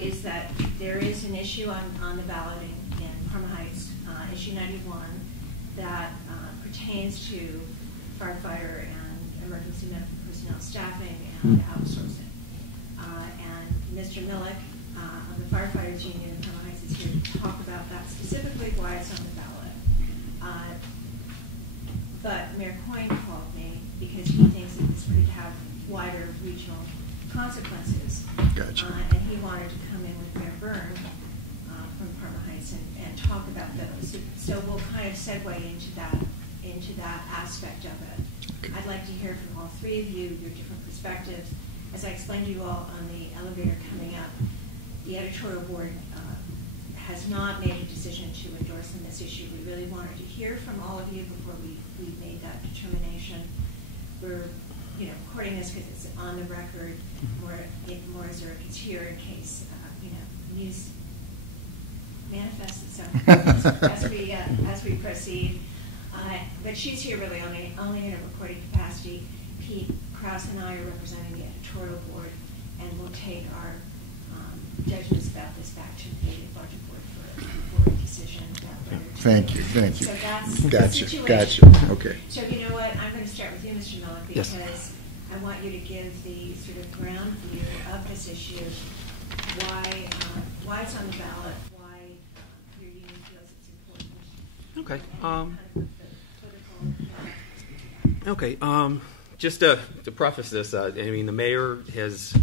is that there is an issue on the ballot in Parma Heights, issue 91, that pertains to firefighter and emergency medical personnel staffing and outsourcing. And Mr. Miluk of the Firefighters Union in Parma Heights is here to talk about that, specifically why it's on the ballot. But Mayor Coyne called me because he thinks that this could have wider regional consequences. Gotcha. And he wanted to come in with Mayor Byrne from Parma Heights and talk about those. So we'll kind of segue into that aspect of it. Okay. I'd like to hear from all three of you, your different perspectives. As I explained to you all on the elevator coming up, the editorial board has not made a decision to endorse on this issue. We really wanted to hear from all of you before we made that determination. We're recording this because it's on the record, more as it's here in case news manifests itself as we proceed. But she's here really only in a recording capacity. Pete Krause and I are representing the editorial board, and we'll take our judgments about this back to the budget board for a decision. Thank you. So that's the Gotcha. situation. Okay. So you know what? I'm going to start with you, Mr. Miluk, because Yes. I want you to give the sort of ground view of this issue, why it's on the ballot, why your union feels it's important. Okay. Just to preface this, I mean, the mayor has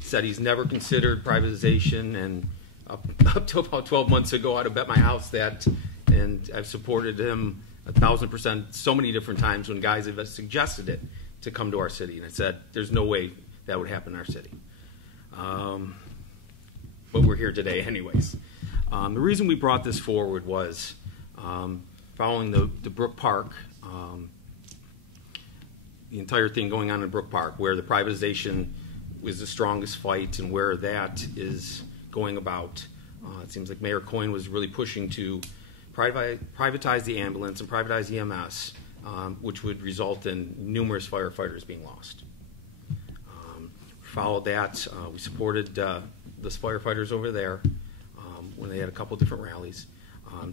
said he's never considered privatization, and up to about 12 months ago, I'd have bet my house that, and I've supported him 1,000% so many different times when guys have suggested it to come to our city, and I said, there's no way that would happen in our city. But we're here today anyways. The reason we brought this forward was following the Brook Park, the entire thing going on in Brook Park, where the privatization was the strongest fight and where that is going about. It seems like Mayor Coyne was really pushing to privatize the ambulance and privatize EMS, which would result in numerous firefighters being lost. We followed that. We supported those firefighters over there when they had a couple different rallies,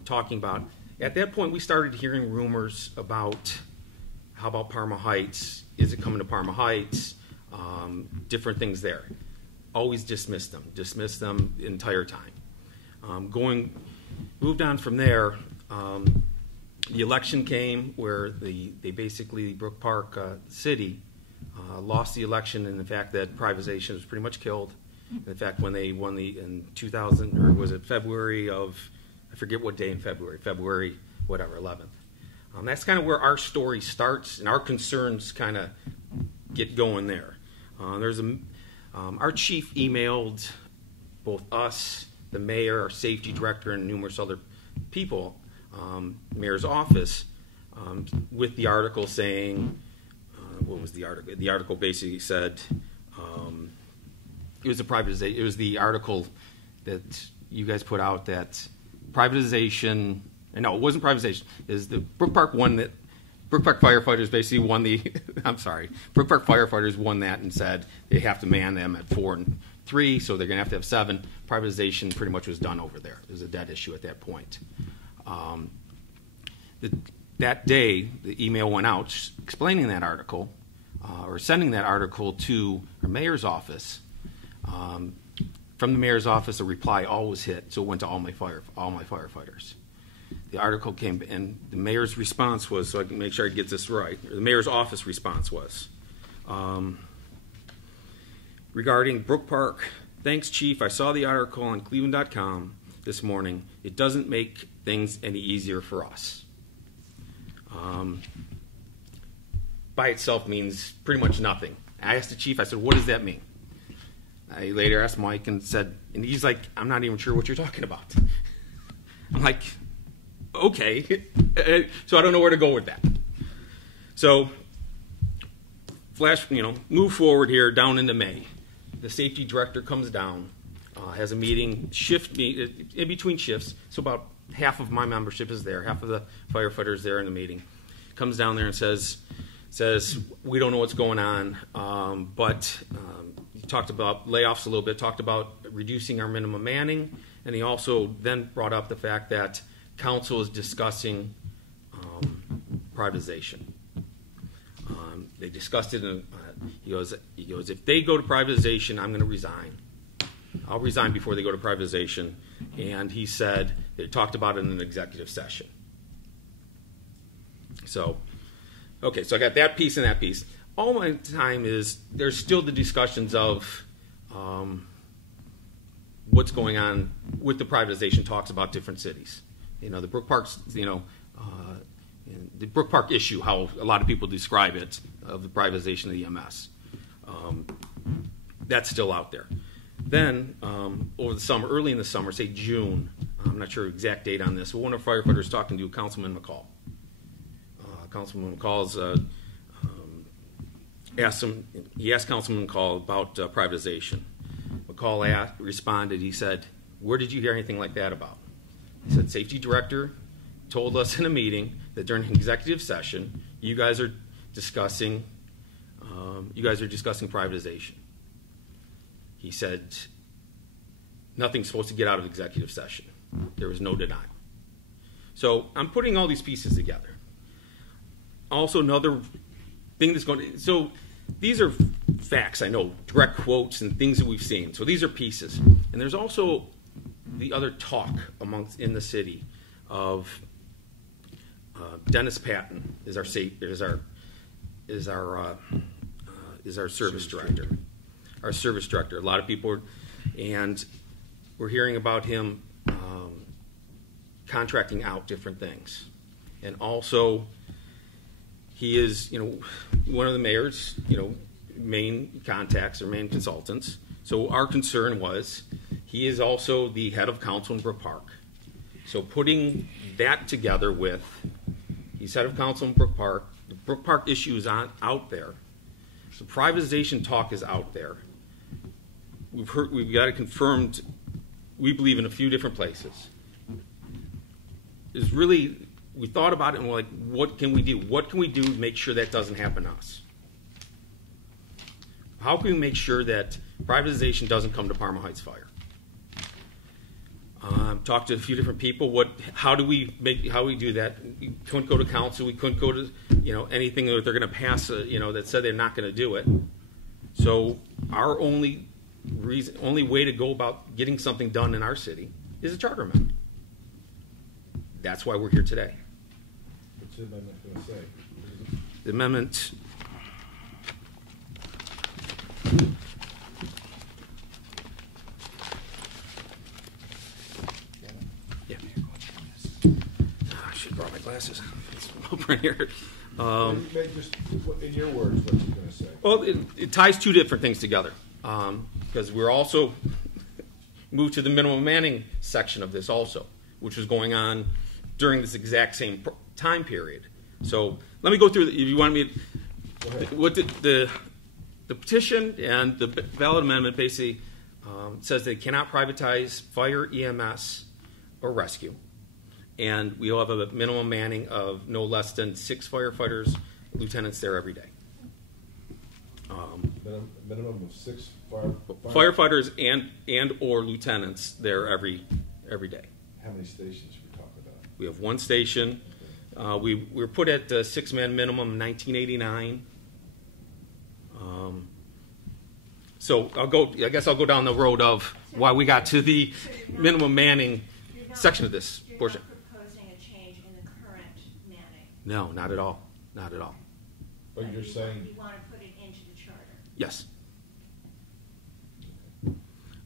talking about, at that point we started hearing rumors about how about Parma Heights, is it coming to Parma Heights, different things there. Always dismissed them the entire time. Moved on from there, the election came where they basically, Brook Park City lost the election, and the fact that privatization was pretty much killed. In fact, when they won in 2000, or was it February of, I forget what day in February, 11th. That's kind of where our story starts, and our concerns kind of get going there. Our chief emailed both us, the mayor, our safety director, and numerous other people, mayor's office, with the article saying, what was the article? The article basically said, it was a privatization. It was the article that you guys put out that privatization. No, it wasn't privatization. Is the Brook Park won that? Brook Park firefighters basically won the. I'm sorry. Brook Park firefighters won that and said they have to man them at 4 and 3, so they're going to have 7. Privatization pretty much was done over there. It was a dead issue at that point. That day, the email went out explaining that article, or sending that article to our mayor's office. From the mayor's office, a reply always hit, so it went to all my firefighters. The article came, and the mayor's response was, so I can make sure I get this right, or the mayor's office response was, regarding Brook Park, thanks, Chief. I saw the article on cleveland.com this morning. It doesn't make things any easier for us. By itself means pretty much nothing. I asked the chief, I said, what does that mean? I later asked Mike and said, and he's like, I'm not even sure what you're talking about. I'm like, okay. So I don't know where to go with that. So, move forward here down into May. The safety director comes down, has a meeting, in between shifts, so about half of my membership is there, half of the firefighters there in the meeting. Comes down there and says, we don't know what's going on, but talked about layoffs a little bit, talked about reducing our minimum manning, and he also then brought up the fact that council is discussing privatization. They discussed it, and he goes, if they go to privatization, I'm going to resign. I'll resign before they go to privatization. And he said they talked about it in an executive session. So, okay, so I got that piece and that piece. All my time is there's still the discussions of what's going on with the privatization talks about different cities. The Brook Park's, the Brook Park issue, how a lot of people describe it, of the privatization of the EMS. That's still out there. Then, over the summer, early in the summer, say June, I'm not sure exact date on this, but one of our firefighters talking to Councilman McCall. Councilman McCall's asked Councilman McCall about privatization. McCall responded, he said, where did you hear anything like that about? He said, safety director told us in a meeting that during an executive session, you guys are discussing privatization. He said, nothing's supposed to get out of executive session. There was no denial. So I'm putting all these pieces together. Also, another thing that's going to, so these are facts, I know, direct quotes and things that we've seen. So these are pieces. And there's also the other talk in the city of Dennis Patton is our service director. Our service director. A lot of people and we're hearing about him contracting out different things. And also, he is, one of the mayor's, main contacts or main consultants. So our concern was he is also the head of council in Brook Park. So putting that together with, he's head of council in Brook Park, the Brook Park issue is out there. The privatization talk is out there. We've got it confirmed, we believe, in a few different places. We thought about it and we're like, what can we do? What can we do to make sure that doesn't happen to us? How can we make sure that privatization doesn't come to Parma Heights Fire? Talked to a few different people. How do we do that? We couldn't go to council. We couldn't go to anything that they're going to pass. That said they're not going to do it. So our only way to go about getting something done in our city is a charter amendment. That's why we're here today. What's the amendment going to say? The amendment. Yeah. I should have brought my glasses. It's over here. Just in your words, what's it going to say? Well, it ties two different things together. Because we're also moved to the minimum manning section of this also, which was going on during this exact same time period. So let me go through. If you want me, what the petition and the ballot amendment basically says they cannot privatize fire, EMS, or rescue, and we will have a minimum manning of no less than 6 firefighters, lieutenants there every day. Minimum of 6 firefighters and or lieutenants there every day. How many stations are we talking about? We have 1 station. We were put at the 6-man minimum in 1989. So I guess I'll go down the road of why we got to the minimum manning section of this portion. You're not proposing a change in the current manning? No, not at all. Not at all. But you're saying you want to put it into the charter? Yes.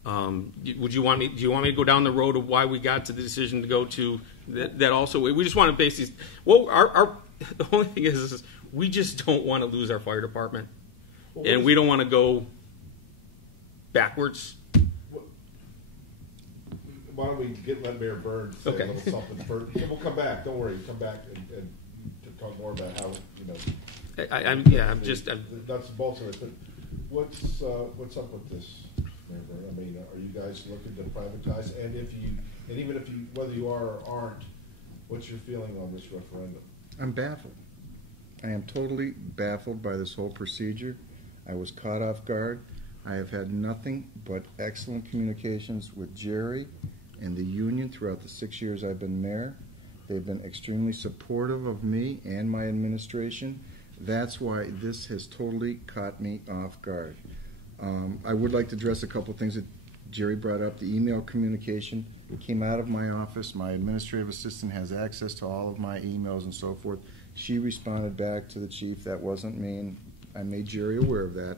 Do you want me to go down the road of why we got to the decision to go to that also? We just want to basically, the only thing is we just don't want to lose our fire department, and we don't want to go backwards. Why don't we let Mayor Byrne say a little something first? We'll come back. Don't worry. Come back and to talk more about how That's the bolts of it. But what's up with this, Mayor Byrne? I mean, are you guys looking to privatize? And even if you, whether you are or aren't, what's your feeling on this referendum? I'm baffled. I am totally baffled by this whole procedure. I was caught off guard. I have had nothing but excellent communications with Jerry and the union throughout the 6 years I've been mayor. They've been extremely supportive of me and my administration. That's why this has totally caught me off guard. I would like to address a couple of things that Jerry brought up. The email communication came out of my office. My administrative assistant has access to all of my emails and so forth. She responded back to the chief. That wasn't me, and I made Jerry aware of that.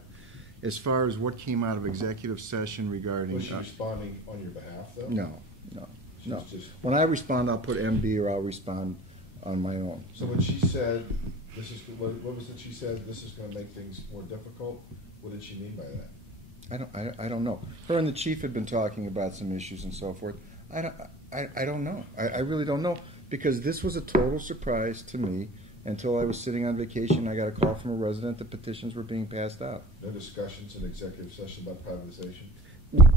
As far as what came out of executive session regarding... Was she responding on your behalf, though? No. Just... When I respond, I'll put MB or I'll respond on my own. So when she said, this is, what was it she said, this is going to make things more difficult? What did she mean by that? I don't know. Her and the chief had been talking about some issues and so forth. I don't know. I really don't know, because this was a total surprise to me. Until I was sitting on vacation, I got a call from a resident that petitions were being passed out. No discussions in executive session about privatization?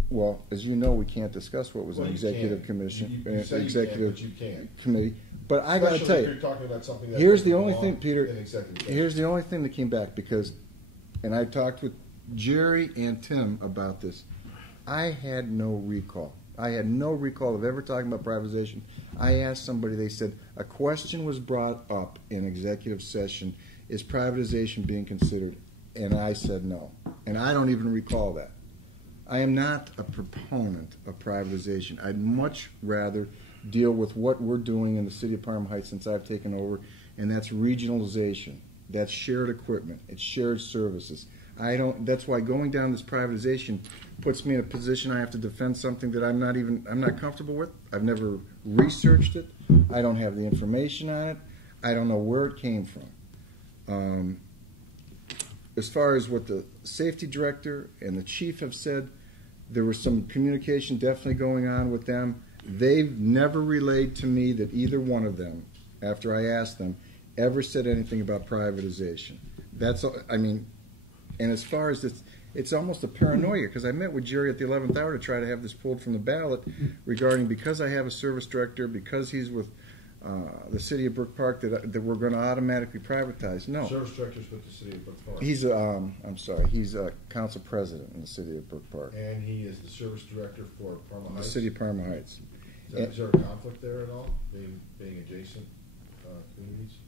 Well, as you know, we can't discuss what was an executive commission, executive committee. But I got to tell you, you're talking about something that here's the only thing, Peter. In executive session. Here's the only thing that came back, because, and I talked with Jerry and Tim about this. I had no recall. I had no recall of ever talking about privatization. I asked somebody, they said, a question was brought up in executive session, is privatization being considered? And I said no. And I don't even recall that. I am not a proponent of privatization. I'd much rather deal with what we're doing in the city of Parma Heights since I've taken over, and that's regionalization. That's shared equipment. It's shared services. That's why going down this privatization puts me in a position I have to defend something that I'm not comfortable with. I've never researched it. I don't have the information on it. I don't know where it came from. As far as what the safety director and the chief have said, there was some communication definitely going on with them. They've never relayed to me that either one of them, after I asked them, ever said anything about privatization. And as far as this, it's almost a paranoia, because I met with Jerry at the 11th hour to try to have this pulled from the ballot regarding, because I have a service director, because he's with the city of Brook Park, that we're going to automatically privatize. No. Service director's with the city of Brook Park. He's he's a council president in the city of Brook Park. And he is the service director for Parma Heights? The city of Parma Heights. Is there a conflict there at all, being adjacent communities?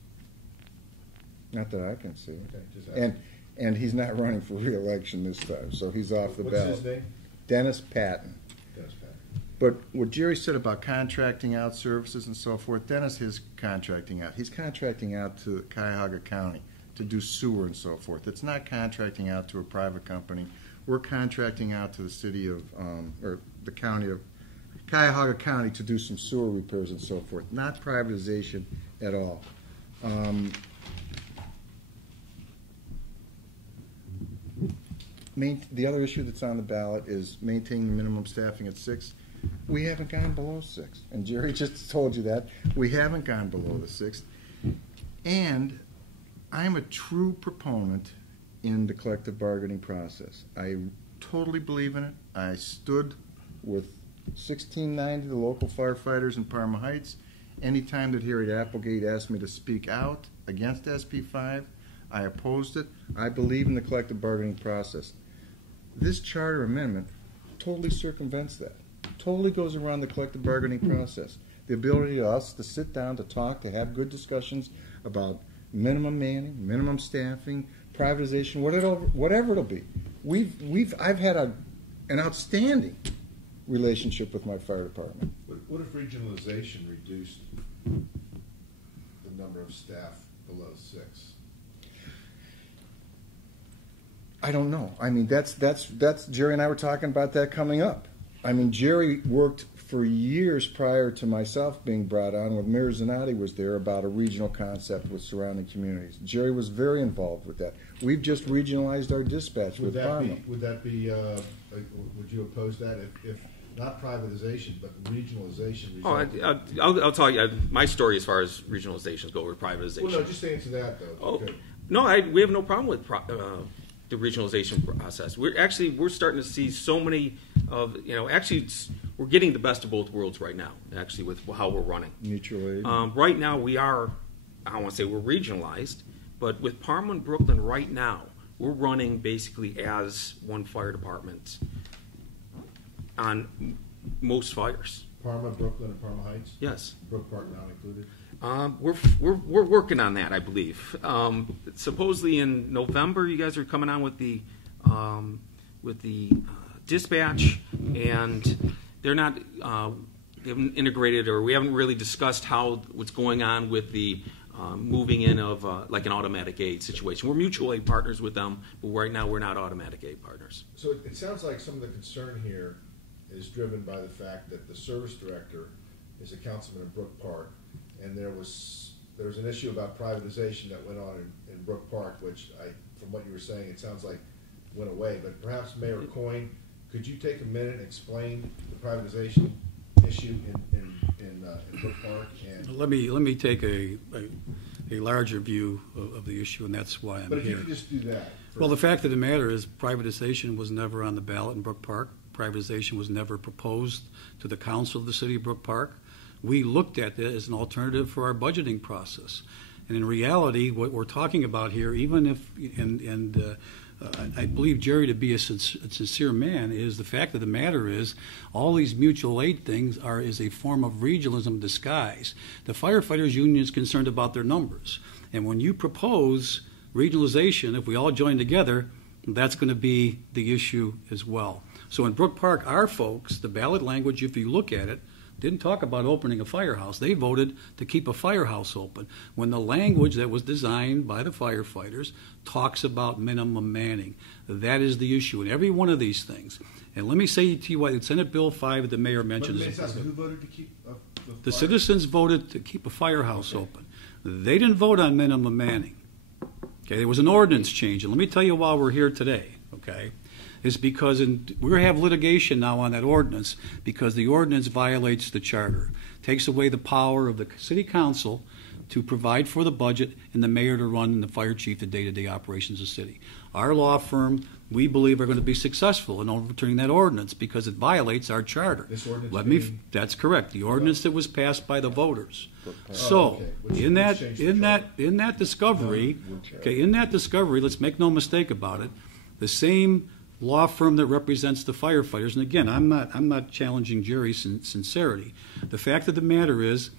Not that I can see. Okay, just asking. And he's not running for re-election this time, so he's off the ballot. What's his name? Dennis Patton. Dennis Patton. But what Jerry said about contracting out services and so forth, Dennis is contracting out. He's contracting out to Cuyahoga County to do sewer and so forth. It's not contracting out to a private company. We're contracting out to the city of, or the county of, Cuyahoga County to do some sewer repairs and so forth. Not privatization at all. The other issue that's on the ballot is maintaining the minimum staffing at 6. We haven't gone below 6. And Jerry just told you that. We haven't gone below the 6. And I'm a true proponent in the collective bargaining process. I totally believe in it. I stood with 1690, the local firefighters in Parma Heights. Anytime that Harry Applegate asked me to speak out against SB5, I opposed it. I believe in the collective bargaining process. This charter amendment totally circumvents that. Totally goes around the collective bargaining process. The ability of us to sit down, to talk, to have good discussions about minimum manning, minimum staffing, privatization, whatever it'll be. I've had an outstanding relationship with my fire department. What if regionalization reduced the number of staff below 6? I don't know. I mean, that's Jerry and I were talking about that coming up. I mean, Jerry worked for years prior to myself being brought on when Mayor Zanotti was there about a regional concept with surrounding communities. Jerry was very involved with that. We've just regionalized our dispatch with Parma. Would you oppose that if not privatization, but regionalization? I'll tell you my story as far as regionalizations go, or privatization. Well, no, just answer that though. Okay. No, we have no problem with the regionalization process. We're starting to see so many of, we're getting the best of both worlds right now, actually, with how we're running. Mutual aid. Right now we are, I don't want to say we're regionalized, but with Parma and Brooklyn right now, we're running basically as one fire department on most fires. Parma, Brooklyn, and Parma Heights? Yes. Brook Park not included? We're working on that, I believe. Supposedly in November, you guys are coming on with the dispatch, and they're not. They haven't integrated, or we haven't really discussed what's going on with the moving in of like an automatic aid situation. We're mutual aid partners with them, but right now we're not automatic aid partners. So it sounds like some of the concern here is driven by the fact that the service director is a councilman in Brook Park, and there was an issue about privatization that went on in Brook Park, which from what you were saying, it sounds like went away. But perhaps Mayor Coyne, could you take a minute and explain the privatization issue in Brook Park? And let me take a larger view of the issue, and that's why I'm here. But if you could just do that. Well, the fact of the matter is privatization was never on the ballot in Brook Park. Privatization was never proposed to the council of the city of Brook Park. We looked at it as an alternative for our budgeting process. And in reality, what we're talking about here, even if, I believe Jerry to be a sincere man, is the fact of the matter is all these mutual aid things is a form of regionalism disguised. The firefighters union is concerned about their numbers. And when you propose regionalization, if we all join together, that's going to be the issue as well. So in Brook Park, our folks, the ballot language, if you look at it, didn't talk about opening a firehouse. They voted to keep a firehouse open when the language that was designed by the firefighters talks about minimum manning. That is the issue in every one of these things. And let me say to you what Senate Bill 5 that the mayor mentioned. Who voted to keep the citizens voted to keep a firehouse open. They didn't vote on minimum manning. Okay, there was an ordinance change. And let me tell you why we're here today, okay? Is because we have litigation now on that ordinance because the ordinance violates the charter, takes away the power of the city council to provide for the budget and the mayor to run and the fire chief the day-to-day operations of the city. Our law firm, we believe, are going to be successful in overturning that ordinance because it violates our charter. This ordinance that's correct. The ordinance that was passed by the voters. So in that discovery, let's make no mistake about it, the same law firm that represents the firefighters, and again, I'm not challenging Jerry's sincerity. The fact of the matter is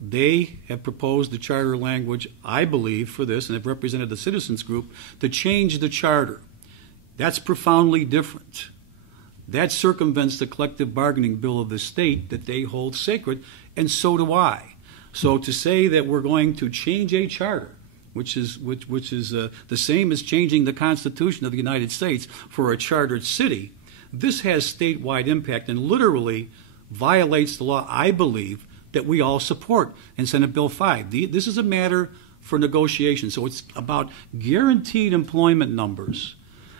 they have proposed the charter language, I believe, for this, and have represented the citizens group to change the charter. That's profoundly different. That circumvents the collective bargaining bill of the state that they hold sacred, and so do I. So to say that we're going to change a charter, which is the same as changing the Constitution of the United States for a chartered city, this has statewide impact and literally violates the law, I believe, that we all support in Senate Bill 5. This is a matter for negotiation, so it's about guaranteed employment numbers.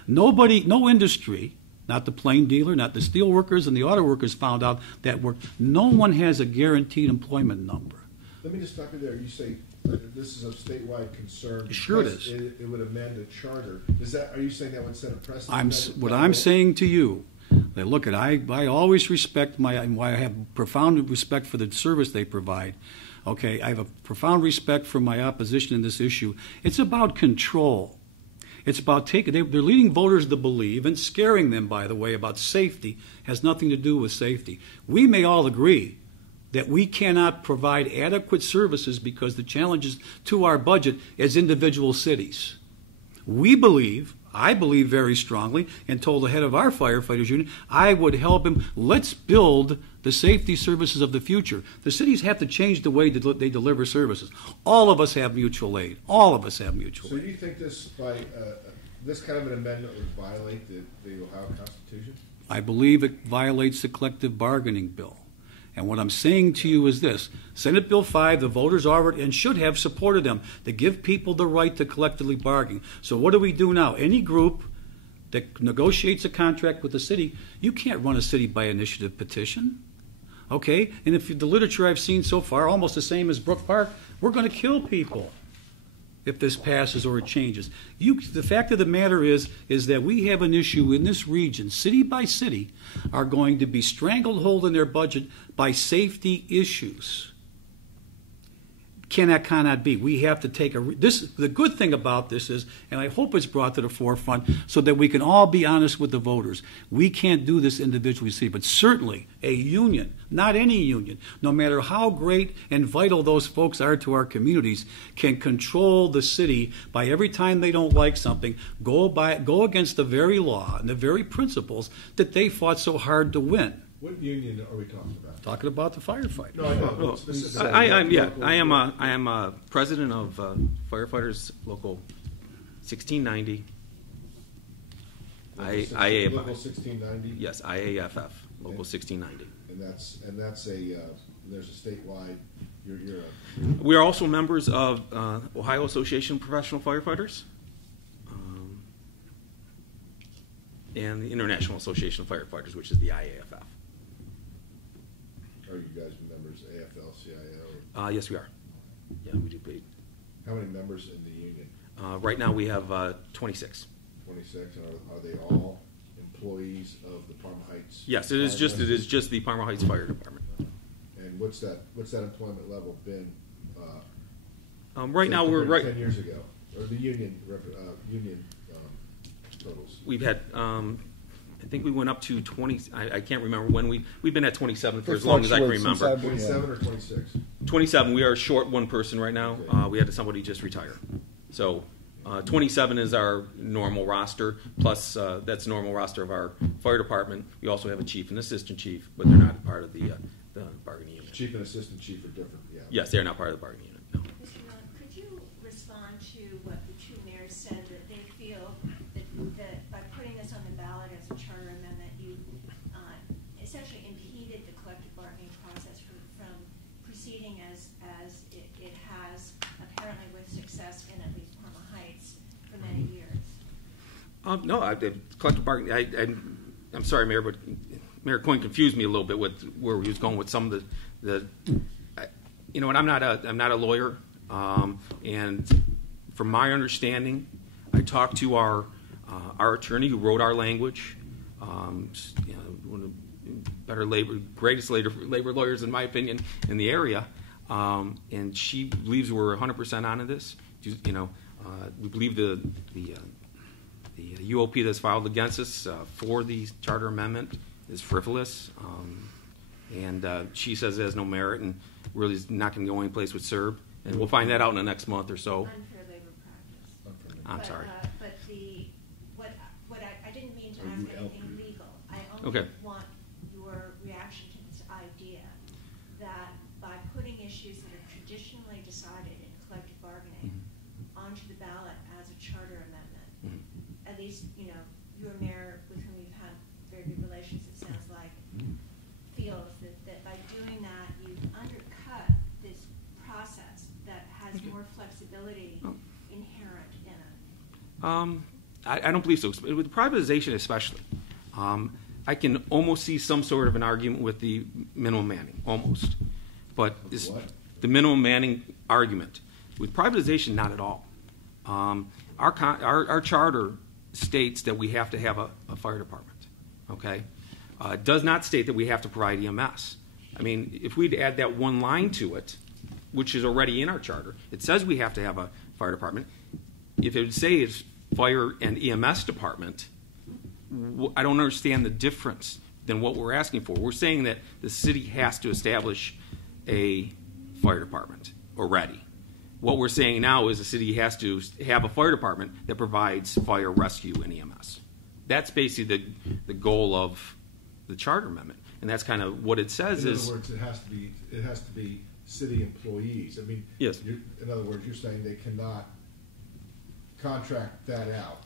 No industry, not the plane dealer, not the steel workers and the auto workers found out that no one has a guaranteed employment number. Let me just stop you there. You say this is a statewide concern. Sure it is. It would amend a charter. Are you saying that would set a precedent? What I'm saying to you, that look, I always respect I have profound respect for the service they provide. Okay, I have a profound respect for my opposition in this issue. It's about control. It's about they're leading voters to believe, and scaring them, by the way, about safety has nothing to do with safety. We may all agree that we cannot provide adequate services because the challenges to our budget as individual cities. I believe very strongly, and told the head of our firefighters union, I would help him. Let's build the safety services of the future. The cities have to change the way that they deliver services. All of us have mutual aid. All of us have mutual aid. So you think this kind of an amendment would violate the Ohio Constitution? I believe it violates the collective bargaining bill. And what I'm saying to you is this. Senate Bill 5, the voters already and should have supported them to give people the right to collectively bargain. So what do we do now? Any group that negotiates a contract with the city, you can't run a city by initiative petition. Okay? And if the literature I've seen so far, almost the same as Brook Park, we're going to kill people if this passes or it changes. The fact of the matter is that we have an issue in this region, city by city, are going to be strangled whole in their budget by safety issues. cannot be. We have to take the good thing about this is, and I hope it's brought to the forefront so that we can all be honest with the voters. We can't do this individually, but certainly a union, not any union, no matter how great and vital those folks are to our communities, can control the city by every time they don't like something, go against the very law and the very principles that they fought so hard to win. What union are we talking about? Talking about the firefighters. No, I know. I am a president of firefighters local 1690. Local 1690. Yes, IAFF local 1690. And that's there's a statewide. We are also members of Ohio Association of Professional Firefighters and the International Association of Firefighters, which is the IAFF. Are you guys members of AFL-CIO? Yes, we are. Yeah, we do pay. How many members in the union? Right now we have 26. 26. And are they all employees of the Parma Heights? Yes, it is just the Parma Heights Fire Department. And what's that employment level been? Right now we're 10 years ago, or the union totals. We've had. I think we went up to 20. I can't remember when we've been at 27 for as long as I can remember. 27 or 26? 27. We are short one person right now. Okay. We had somebody just retire. So 27 is our normal roster, plus that's the normal roster of our fire department. We also have a chief and assistant chief, but they're not part of the bargaining unit. Chief and assistant chief are different, yeah. Yes, they're not part of the bargaining unit, no. Mr. Miluk, could you respond to what the two mayors said, that they feel that by putting this on the ballot as a charter amendment, you essentially impeded the collective bargaining process from proceeding as it has, apparently with success in at least Parma Heights for many years? No, collective bargaining. I'm sorry, Mayor, but Mayor Coyne confused me a little bit with where he was going with some of the you know, and I'm not a lawyer, and from my understanding, I talked to our attorney who wrote our language, you know, one of the greatest labor lawyers in my opinion in the area, and she believes we're 100% onto this. You know, we believe the UOP that's filed against us for the charter amendment is frivolous, and she says it has no merit and really is not going to go any place with CERB, and we'll find that out in the next month or so. Unfair labor practice. I'm sorry. But I didn't mean to ask anything legal. I only want your reaction to this idea that by putting issues that are traditionally decided in collective bargaining onto the ballot as a charter amendment, at least, you know, your mayor with whom you've had very good relations, it sounds like, feels that by doing that you've undercut this process that has more flexibility inherent in it. I don't believe so. With privatization especially, I can almost see some sort of an argument with the minimum manning, almost. But the minimum manning argument. With privatization, not at all. Our charter states that we have to have a fire department, okay? It does not state that we have to provide EMS. I mean, if we'd add that one line to it, which is already in our charter, it says we have to have a fire department. If it would say it's fire and EMS department, I don't understand the difference than what we're asking for. We're saying that the city has to establish a fire department already. What we're saying now is the city has to have a fire department that provides fire, rescue, and EMS. That's basically the goal of the charter amendment, and that's kind of what it says. In other words, it has to be city employees. I mean, yes. In other words, you're saying they cannot contract that out.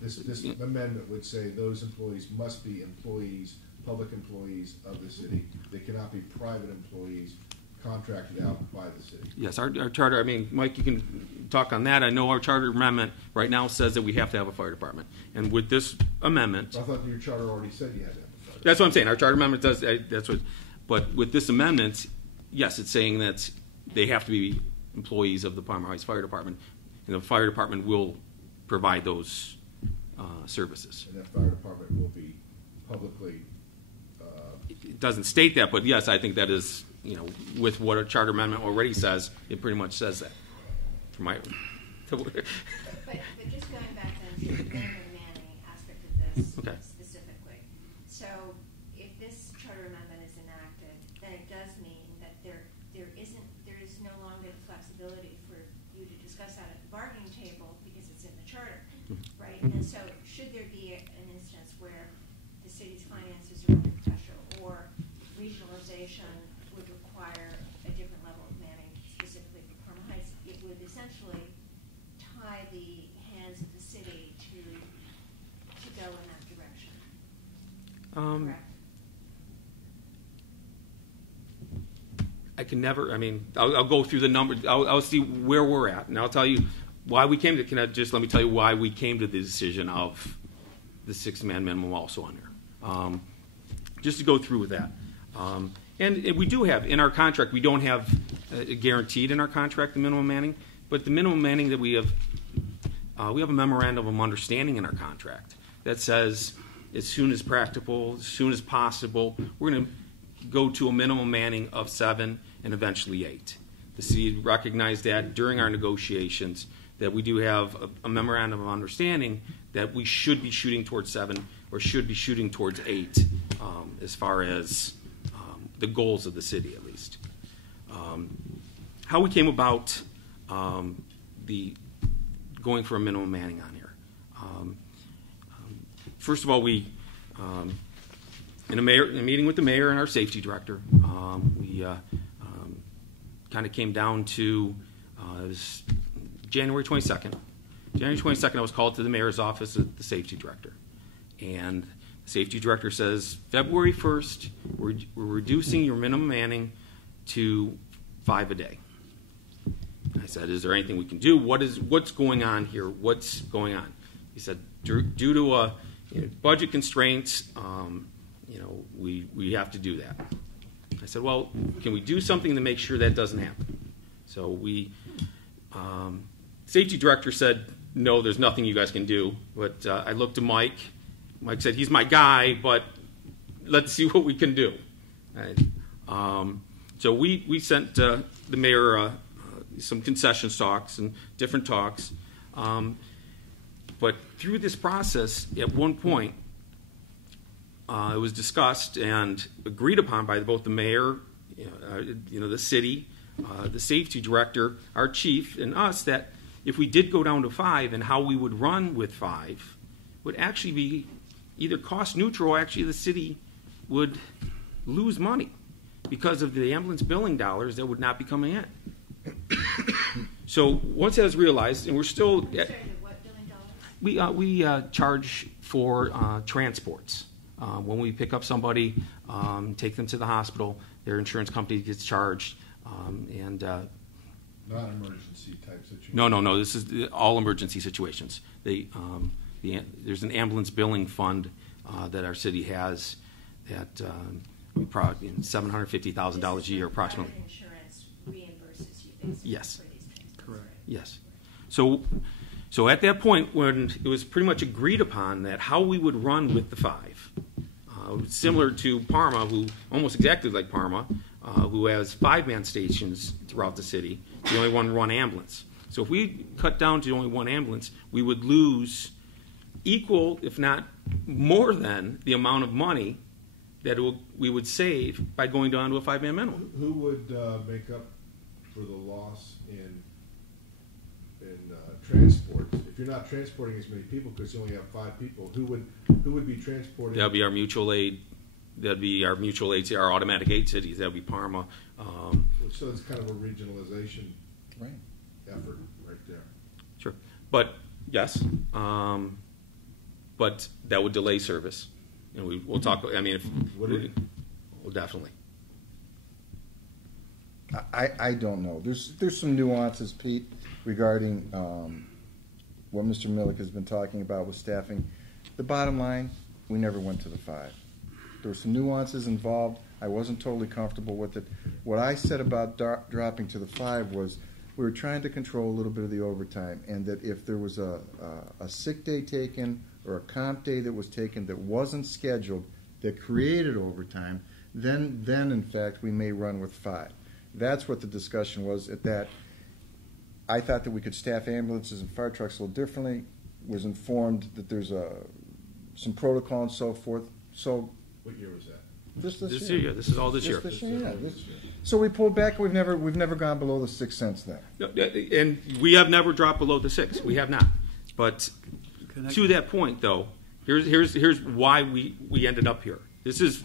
This amendment would say those employees must be employees, public employees of the city. They cannot be private employees contracted out by the city. Yes, our charter, I mean, Mike, you can talk on that. I know our charter amendment right now says that we have to have a fire department. And with this amendment... I thought your charter already said you had to have a fire department. That's what I'm saying. Our charter amendment does, but with this amendment, yes, it's saying that they have to be employees of the Parma Heights Fire Department, and the fire department will provide those services. And that fire department will be publicly... It doesn't state that, but yes, I think that is with what a charter amendment already says, it pretty much says that. But just going back then to the Manning aspect of this Okay. specifically. So if this charter amendment is enacted, then it does mean that there is no longer the flexibility for you to discuss that at the bargaining table because it's in the charter, right? And so should there be an instance where the city's finances are under pressure or regionalization would require a different level of manning specifically for Parma Heights, it would essentially tie the hands of the city to go in that direction. Correct? I can never. I mean, I'll go through the numbers. I'll see where we're at, and I'll tell you why we came to. Let me tell you why we came to the decision of the 6-man minimum also on there. Just to go through with that, and we do have in our contract. We don't have guaranteed in our contract the minimum manning, but the minimum manning that we have a memorandum of understanding in our contract that says as soon as practicable, as soon as possible, we're going to go to a minimum manning of 7 and eventually 8. The city recognized that during our negotiations that we do have a memorandum of understanding that we should be shooting towards 7 or should be shooting towards 8 as far as the goals of the city at least. How we came about the going for a minimum manning on here. First of all, we in a meeting with the mayor and our safety director, we kind of came down to it was January 22nd. January 22nd, I was called to the mayor's office at the safety director. And the safety director says, February 1st, we're reducing your minimum manning to 5 a day. I said, is there anything we can do? What's going on here? What's going on? He said, due to budget constraints, we have to do that. I said, well, can we do something to make sure that doesn't happen? So safety director said, no, there's nothing you guys can do. But I looked to Mike. Mike said, he's my guy, but let's see what we can do. Right. So we sent the mayor some concession talks and different talks. But through this process, at one point, it was discussed and agreed upon by both the mayor, the city, the safety director, our chief, and us that if we did go down to 5 and how we would run with 5 would actually be either cost neutral or actually the city would lose money because of the ambulance billing dollars that would not be coming in. So once that was realized, and we're still... Sorry, the what billing dollars? We charge for transports. When we pick up somebody, take them to the hospital, their insurance company gets charged. Non-emergency type situation. No. This is all emergency situations. There's an ambulance billing fund that our city has that we probably $750,000 a year approximately. Private insurance reimburses you basically Yes. for these transports. Correct. Yes. So at that point, when it was pretty much agreed upon that how we would run with the 5, similar to Parma, who almost exactly like Parma, who has 5-man stations throughout the city, the only one run ambulance. So if we cut down to only one ambulance, we would lose equal, if not more than, the amount of money that we would save by going down to a 5-man minimum. Who would make up for the loss in transport? If you're not transporting as many people because you only have 5 people, who would be transporting? That would be our mutual aid. That'd be our mutual aid, our automatic aid cities. That would be Parma. So it's kind of a regionalization effort right there. Sure, but yes, but that would delay service, and we'll talk. I mean, well, definitely. I don't know. There's some nuances, Pete, regarding what Mr. Miluk has been talking about with staffing. The bottom line, we never went to the 5. There were some nuances involved. I wasn't totally comfortable with it. What I said about dropping to the 5 was we were trying to control a little bit of the overtime, and that if there was a sick day taken or a comp day that was taken that wasn't scheduled that created overtime, then in fact we may run with 5. That's what the discussion was at that. I thought that we could staff ambulances and fire trucks a little differently, was informed that there's some protocol and so forth. So What year was that? This year, this is all this year. So we pulled back. We've never gone below the 6 cents then. And we have never dropped below the 6. We have not. But to that point, though, here's why we ended up here. This is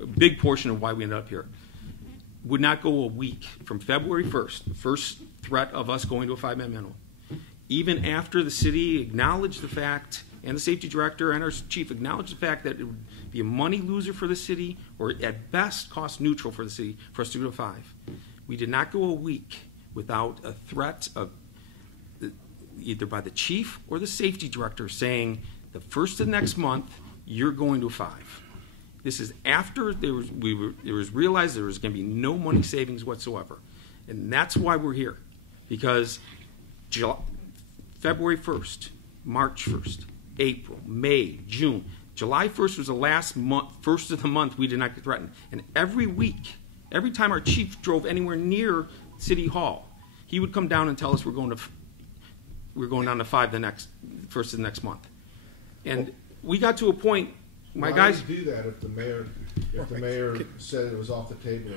a big portion of why we ended up here. Would not go a week from February 1st, the first threat of us going to a 5-man minimum, even after the city acknowledged the fact, and the safety director and our chief acknowledged the fact that it would be a money loser for the city, or at best cost neutral for the city, for us to go to 5. We did not go a week without a threat of either by the chief or the safety director saying the first of next month you're going to a 5. This is after it was realized there was going to be no money savings whatsoever, and that's why we're here, because February 1st, March 1st, April, May, June, July 1st was the last month, first of the month we did not get threatened, and every week, every time our chief drove anywhere near City Hall, he would come down and tell us we're going down to 5 first of the next month, and we got to a point. Why guys would you do that if the mayor said it was off the table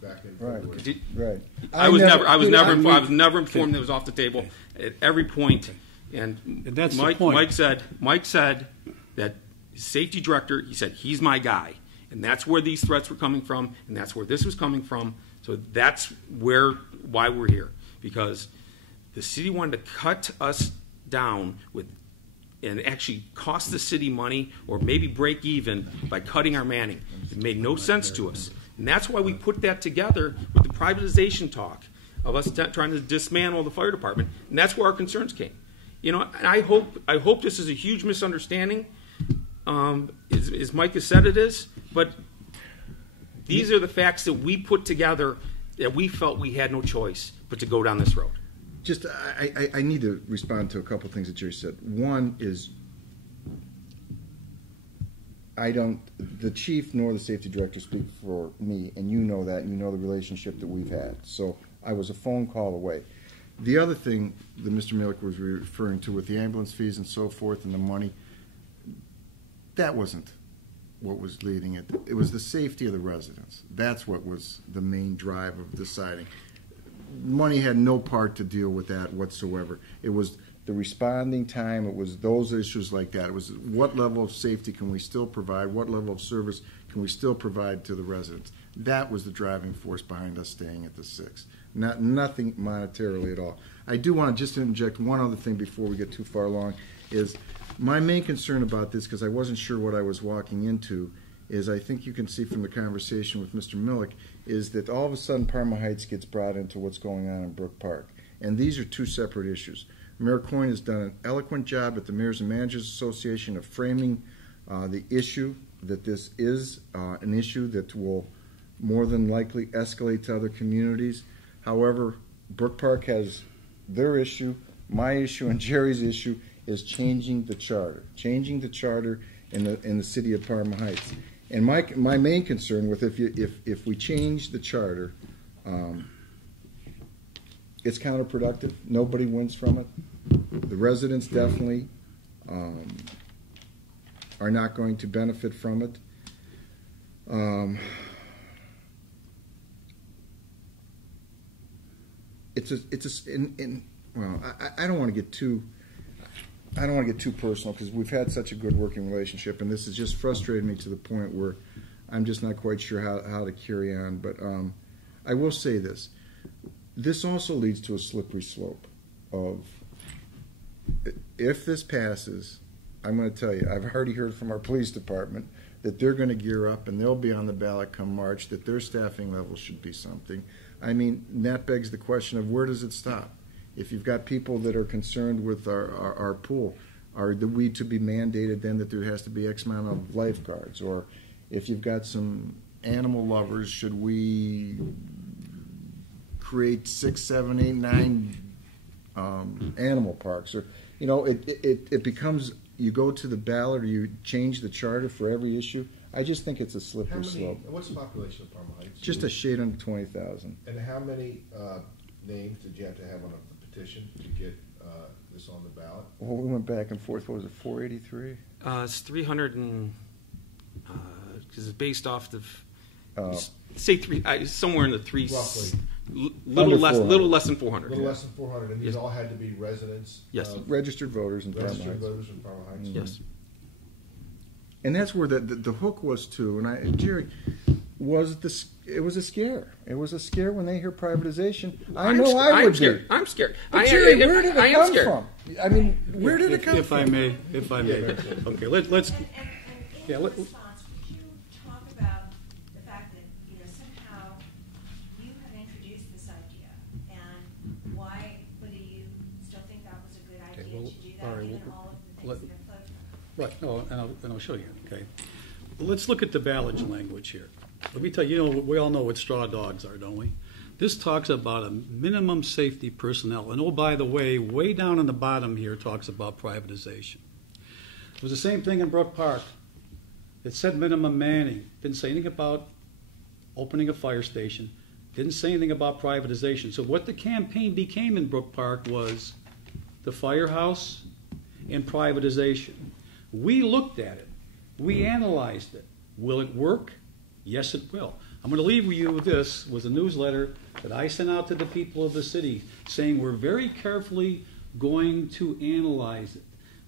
back in February? Right. I was never informed that it was off the table at every point. And that's Mike, the point. Mike said that his safety director, he said, he's my guy. And that's where these threats were coming from, and that's where this was coming from. So that's why we're here. Because the city wanted to cut us down and actually cost the city money, or maybe break even by cutting our manning. It made no sense to us. And that's why we put that together with the privatization talk of us trying to dismantle the fire department. And that's where our concerns came. You know, and I hope this is a huge misunderstanding, as Mike has said it is, but these are the facts that we put together that we felt we had no choice but to go down this road. Just, I need to respond to a couple things that Jerry said. One is, the chief nor the safety director speak for me, and you know that, and you know the relationship that we've had. So I was a phone call away. The other thing that Mr. Miluk was referring to with the ambulance fees and so forth and the money, that wasn't what was leading it. It was the safety of the residents. That's what was the main drive of deciding. Money had no part to deal with that whatsoever. It was the responding time. It was those issues like that. It was what level of safety can we still provide? What level of service can we still provide to the residents? That was the driving force behind us staying at the 6. Nothing monetarily at all. I do want to just interject one other thing before we get too far along. Is my main concern about this, because I wasn't sure what I was walking into, is I think you can see from the conversation with Mr. Miluk, is that all of a sudden Parma Heights gets brought into what's going on in Brook Park. And these are two separate issues. Mayor Coyne has done an eloquent job at the Mayors and Managers Association of framing the issue, that this is an issue that will more than likely escalate to other communities. However, Brook Park has their issue, my issue, and Jerry's issue is changing the charter. Changing the charter in the city of Parma Heights. And my main concern with if we change the charter, it's counterproductive. Nobody wins from it. The residents definitely are not going to benefit from it. I don't want to get too. I don't want to get too personal because we've had such a good working relationship, and this has just frustrated me to the point where I'm just not quite sure how to carry on. But I will say this. This also leads to a slippery slope of, if this passes, I'm going to tell you, I've already heard from our police department that they're going to gear up and they'll be on the ballot come March, that their staffing level should be something. I mean, that begs the question of where does it stop? If you've got people that are concerned with our pool, are we to be mandated then that there has to be X amount of lifeguards? Or if you've got some animal lovers, should we create 6, 7, 8, 9 animal parks? Or, you know, it becomes you go to the ballot or you change the charter for every issue. I just think it's a How slippery many, slope. what's the population of Parma Heights? Just a shade under 20,000. And how many names did you have to have on the petition to get this on the ballot? Well, we went back and forth. What was it, 483? It's 300 and because it's based off the Oh. say three somewhere in the three Roughly. little Under less 400. little less than 400. A little less than 400, and these Yes. all had to be residents? Yes. of- Registered voters in Parma Registered Heights. voters in Parma Heights? Yes. And that's where the hook was too. And Jerry, it was a scare. It was a scare when they hear privatization. I know I I'm would scared. be. I'm scared. But Jerry, where did I it am come scared. from? I mean, where did it come If from? I may. Okay, let's. And Yeah, in let- response, would you talk about the fact that, somehow you have introduced this idea, and whether you still think that was a good idea well, to do all that, right, given well, all of the let- things that have flowed from it? Right, no, and I'll show you, okay? Let's look at the ballot language here. Let me tell you, we all know what straw dogs are, don't we? This talks about a minimum safety personnel. And oh, by the way down on the bottom here talks about privatization. It was the same thing in Brook Park. It said minimum manning. Didn't say anything about opening a fire station. Didn't say anything about privatization. So what the campaign became in Brook Park was the firehouse and privatization. We looked at it. We analyzed it. Will it work? Yes, it will. I'm going to leave you with this. Was a newsletter that I sent out to the people of the city saying we're very carefully going to analyze it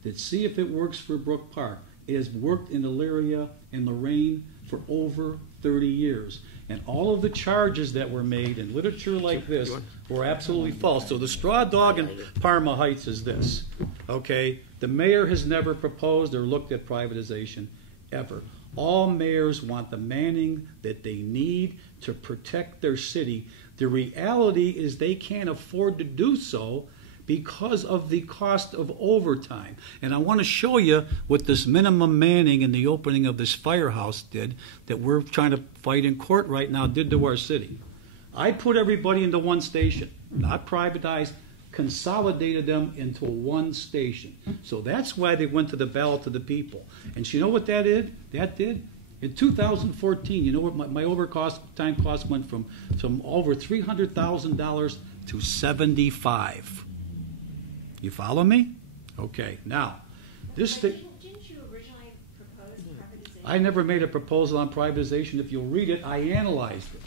to see if it works for Brook Park. It has worked in Elyria and Lorraine for over 30 years. And all of the charges that were made in literature like this were absolutely false. So the straw dog in Parma Heights is this, okay? The mayor has never proposed or looked at privatization ever. All mayors want the manning that they need to protect their city. The reality is they can't afford to do so because of the cost of overtime. And I want to show you what this minimum manning in the opening of this firehouse did, that we're trying to fight in court right now, did to our city. I put everybody into one station, not privatized, consolidated them into one station. So that's why they went to the ballot to the people. And you know what that did? In 2014, you know what my overtime cost went from over $300,000 to $75,000. You follow me? Okay. Now, this But thing. didn't you originally propose privatization? I never made a proposal on privatization. If you'll read it, I analyzed it.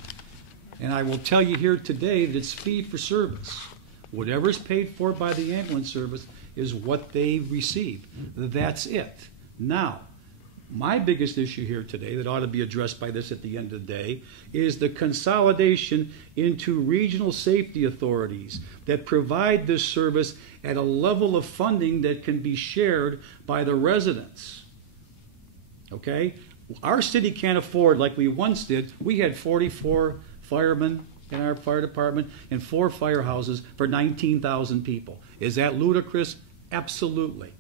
And I will tell you here today that it's fee for service. Whatever's paid for by the ambulance service is what they receive. That's it. Now, my biggest issue here today that ought to be addressed by this at the end of the day is the consolidation into regional safety authorities that provide this service at a level of funding that can be shared by the residents. Okay? Our city can't afford, like we once did, we had 44 firemen in our fire department and 4 firehouses for 19,000 people. Is that ludicrous? Absolutely.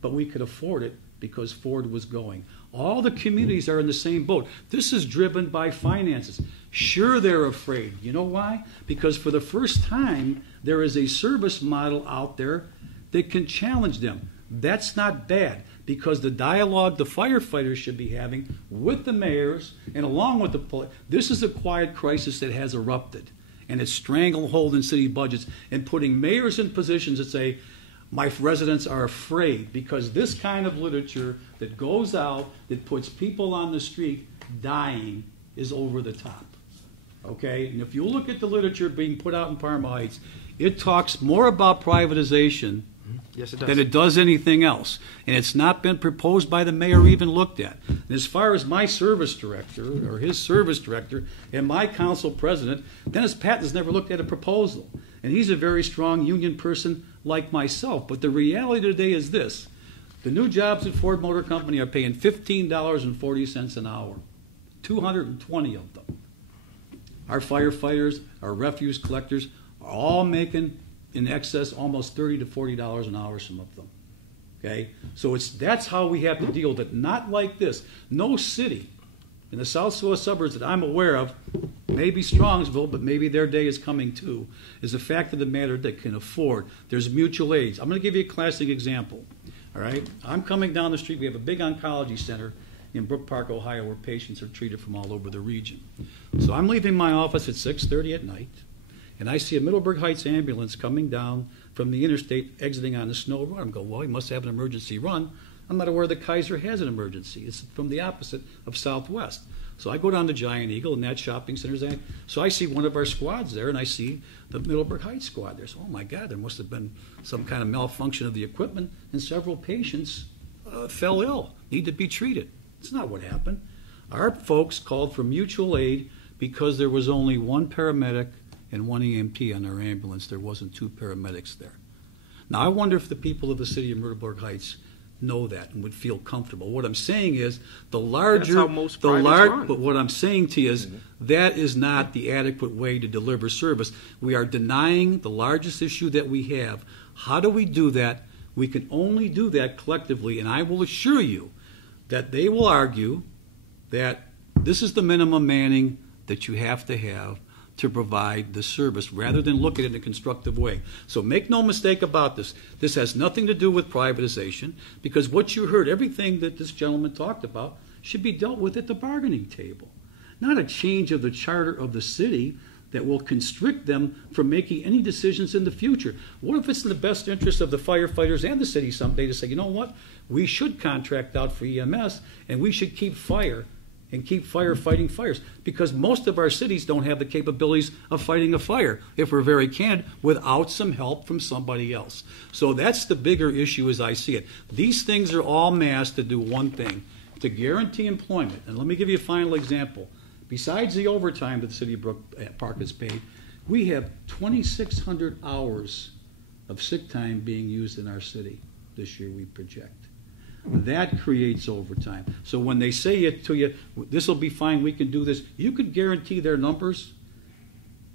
But we could afford it because Ford was going. All the communities are in the same boat. This is driven by finances. Sure, they're afraid. You know why? Because for the first time, there is a service model out there that can challenge them. That's not bad, because the dialogue the firefighters should be having with the mayors and along with the police, this is a quiet crisis that has erupted, and it's stranglehold in city budgets and putting mayors in positions that say, my residents are afraid, because this kind of literature that goes out, that puts people on the street dying, is over the top. Okay? And if you look at the literature being put out in Parma Heights, it talks more about privatization Yes, it does. than it does anything else. And it's not been proposed by the mayor or even looked at. And as far as my service director, or his service director, and my council president, Dennis Patton's never looked at a proposal. And he's a very strong union person like myself. But the reality today is this. The new jobs at Ford Motor Company are paying $15.40 an hour. 220 of them. Our firefighters, our refuse collectors are all making in excess almost $30 to $40 an hour, some of them. Okay? So that's how we have to deal with it. Not like this. No city in the South Shore suburbs that I'm aware of, maybe Strongsville, but maybe their day is coming too, is the fact of the matter that can afford. There's mutual aids. I'm going to give you a classic example. All right? I'm coming down the street. We have a big oncology center in Brook Park, Ohio, where patients are treated from all over the region. So I'm leaving my office at 6:30 at night, and I see a Middleburg Heights ambulance coming down from the interstate, exiting on the snow road. I'm going, well, he must have an emergency run. I'm not aware that Kaiser has an emergency. It's from the opposite of Southwest. So I go down to Giant Eagle, and that shopping center's there. So I see one of our squads there, and I see the Middleburg Heights squad there. So, oh my God, there must have been some kind of malfunction of the equipment, and several patients fell ill, need to be treated. That's not what happened. Our folks called for mutual aid because there was only one paramedic and one EMT on our ambulance. There wasn't two paramedics there. Now, I wonder if the people of the city of Middleburg Heights know that and would feel comfortable. What I'm saying is the larger, That's how most privates run. but what I'm saying to you is that is not the adequate way to deliver service. We are denying the largest issue that we have. How do we do that? We can only do that collectively, and I will assure you that they will argue that this is the minimum manning that you have to provide the service, rather than look at it in a constructive way. So make no mistake about this. This has nothing to do with privatization, because what you heard, everything that this gentleman talked about, should be dealt with at the bargaining table. Not a change of the charter of the city that will constrict them from making any decisions in the future. What if it's in the best interest of the firefighters and the city someday to say, you know what, we should contract out for EMS, and we should keep fire and keep fighting fires, because most of our cities don't have the capabilities of fighting a fire, if we're very candid, without some help from somebody else. So that's the bigger issue as I see it. These things are all masked to do one thing, to guarantee employment. And let me give you a final example. Besides the overtime that the city of Brook Park has paid, we have 2,600 hours of sick time being used in our city this year, we project. That creates overtime. So when they say it to you, this will be fine, we can do this, you could guarantee their numbers,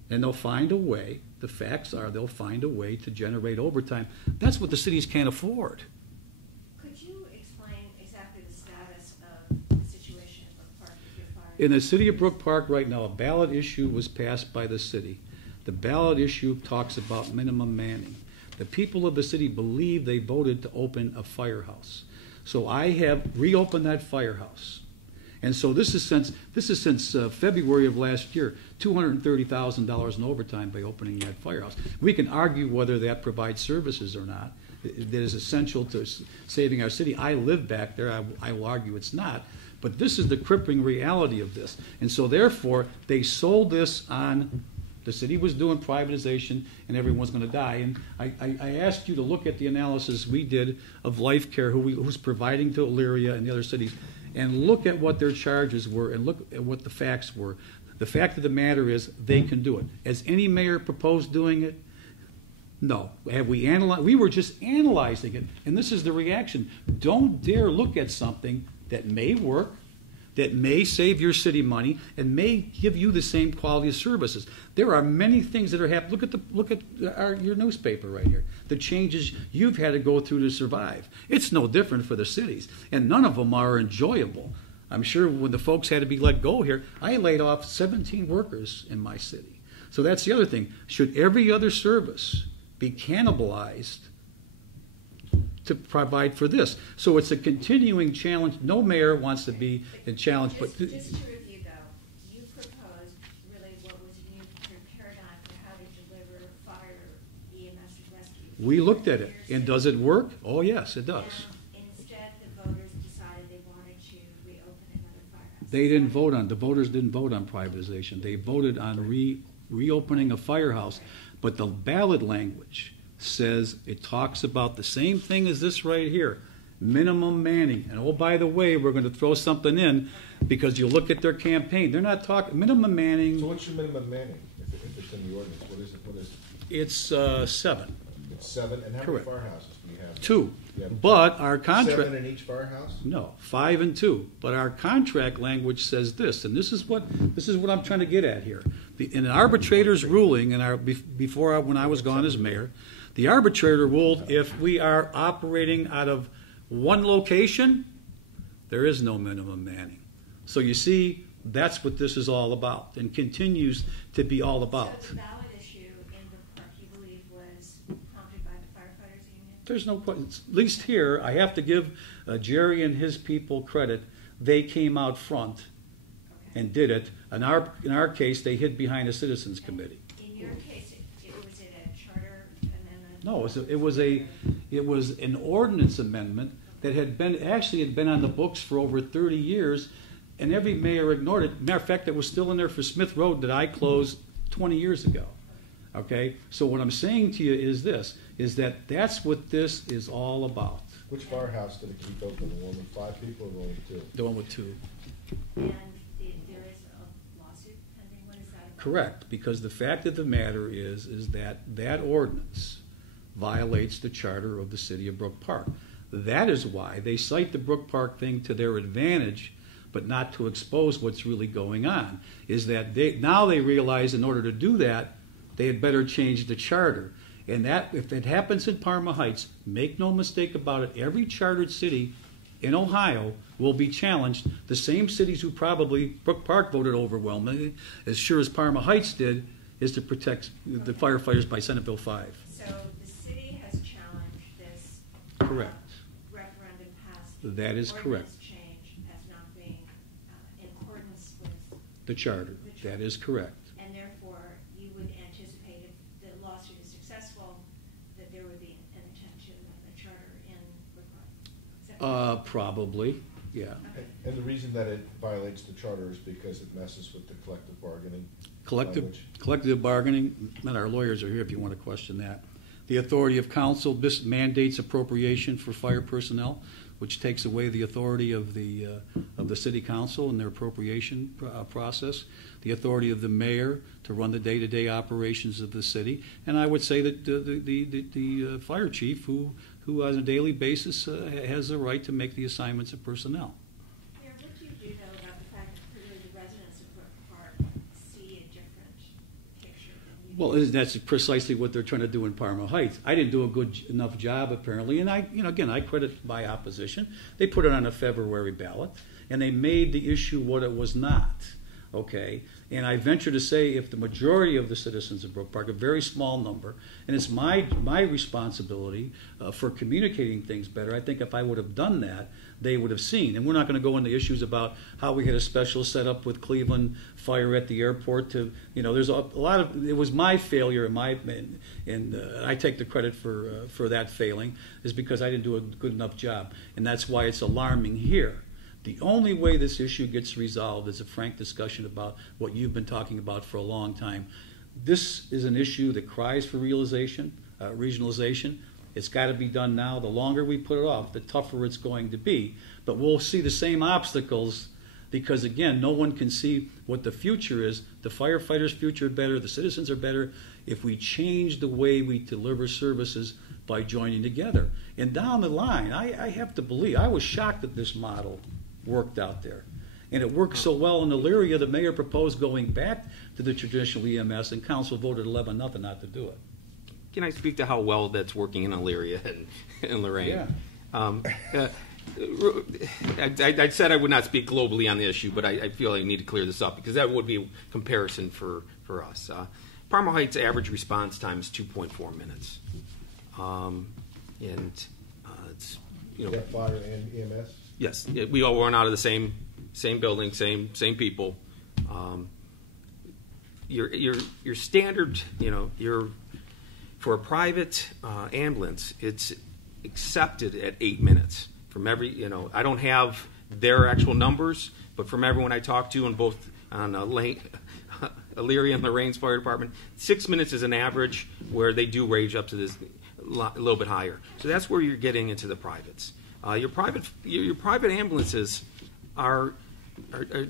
and they'll find a way. The facts are they'll find a way to generate overtime. That's what the cities can't afford. Could you explain exactly the status of the situation in Brook Park with your fire? In the city of Brook Park right now, a ballot issue was passed by the city. The ballot issue talks about minimum manning. The people of the city believe they voted to open a firehouse. So I have reopened that firehouse. And so this is since February of last year, $230,000 in overtime by opening that firehouse. We can argue whether that provides services or not. That is essential to saving our city. I live back there. I will argue it's not. But this is the crippling reality of this. And so therefore, they sold this on, the city was doing privatization and everyone's going to die. And I asked you to look at the analysis we did of Life Care, who's providing to Elyria and the other cities, and look at what their charges were and look at what the facts were. The fact of the matter is they can do it. Has any mayor proposed doing it? No. Have we analyzed? We were just analyzing it, and this is the reaction. Don't dare look at something that may work, that may save your city money, and may give you the same quality of services. There are many things that are happening. Look at your newspaper right here. The changes you've had to go through to survive. It's no different for the cities, and none of them are enjoyable. I'm sure when the folks had to be let go here, I laid off 17 workers in my city. So that's the other thing. Should every other service be cannibalized to provide for this? So it's a continuing challenge. No mayor wants to be a challenge. Just to review, though, you proposed really what was a new paradigm for how to deliver fire, EMS, and rescue. We looked at it, and does it work? Oh, yes, it does. Instead, the voters decided they wanted to reopen another firehouse. The voters didn't vote on privatization. They voted on reopening a firehouse. But the ballot language says, it talks about the same thing as this right here, minimum manning. And oh, by the way, we're going to throw something in, because you look at their campaign. They're not talking minimum manning. So what's your minimum manning if it's in the ordinance? What is it? It's 7. It's 7. And how Correct. many firehouses do you have? 2. You have But our contract. 7 in each firehouse? No, 5 and 2. But our contract language says this, and this is what I'm trying to get at here. In an arbitrator's ruling, when I was gone as mayor, the arbitrator ruled if we are operating out of one location, there is no minimum manning. So you see, that's what this is all about, and continues to be all about. So the ballot issue in Brook Park, you believe, was prompted by the firefighters union? There's no question. At least here, I have to give Jerry and his people credit. They came out front and did it. In our case, they hid behind a citizens committee. In your case, was it a charter amendment? No, it was an ordinance amendment that had been on the books for over 30 years, and every mayor ignored it. Matter of fact, it was still in there for Smith Road that I closed 20 years ago. Okay, so what I'm saying to you is this: that's what this is all about. Which firehouse did it keep open? The one with 5 people or the one with 2? The one with 2. And there is a lawsuit pending. What is that about? Correct, because the fact of the matter is that ordinance violates the charter of the city of Brook Park. That is why they cite the Brook Park thing to their advantage, but not to expose what's really going on. Is that now they realize in order to do that, they had better change the charter. And that, if it happens in Parma Heights, make no mistake about it, every chartered city in Ohio will be challenged. The same cities who probably Brook Park voted overwhelmingly, as sure as Parma Heights did, is to protect the firefighters by Senate Bill 5. So the city has challenged this Correct. Referendum passed. That is correct. Ordinance change as not being in accordance with The charter. That is correct. And therefore, you would anticipate if the lawsuit is successful that there would be an intent to a charter in Brook Park. Probably, yeah. And the reason that it violates the charter is because it messes with the collective bargaining language. Collective bargaining, and our lawyers are here if you want to question that. The authority of council mandates appropriation for fire personnel, which takes away the authority of the city council and their appropriation process. The authority of the mayor to run the day-to-day operations of the city, and I would say that the fire chief, who on a daily basis has the right to make the assignments of personnel. Mayor, what do you do though about the fact that clearly the residents of Brook Park see a different picture than you do? Well, that's precisely what they're trying to do in Parma Heights. I didn't do a good enough job, apparently, and I credit my opposition. They put it on a February ballot, and they made the issue what it was not. Okay, and I venture to say if the majority of the citizens of Brook Park, a very small number, and it's my responsibility for communicating things better, I think if I would have done that, they would have seen. And we're not going to go into issues about how we had a special setup with Cleveland Fire at the airport. There's a lot of, it was my failure, and I take the credit for that failing, is because I didn't do a good enough job, and that's why it's alarming here. The only way this issue gets resolved is a frank discussion about what you've been talking about for a long time. This is an issue that cries for regionalization. It's got to be done now. The longer we put it off, the tougher it's going to be. But we'll see the same obstacles because, again, no one can see what the future is. The firefighters' future is better. The citizens are better if we change the way we deliver services by joining together. And down the line, I have to believe, I was shocked that this model worked out there. And it worked so well in Elyria, the mayor proposed going back to the traditional EMS, and council voted 11-0 not to do it. Can I speak to how well that's working in Elyria and Lorraine? Yeah. I said I would not speak globally on the issue, but I feel I need to clear this up because that would be a comparison for us. Parma Heights' average response time is 2.4 minutes. It's, Is that fire and EMS? Yes, we all run out of the same building, same people. Your standard, for a private ambulance, it's accepted at 8 minutes from every. I don't have their actual numbers, but from everyone I talk to, on Elyria and Lorraine's fire department, 6 minutes is an average where they do range up to this a little bit higher. So that's where you're getting into the privates. Your private ambulances are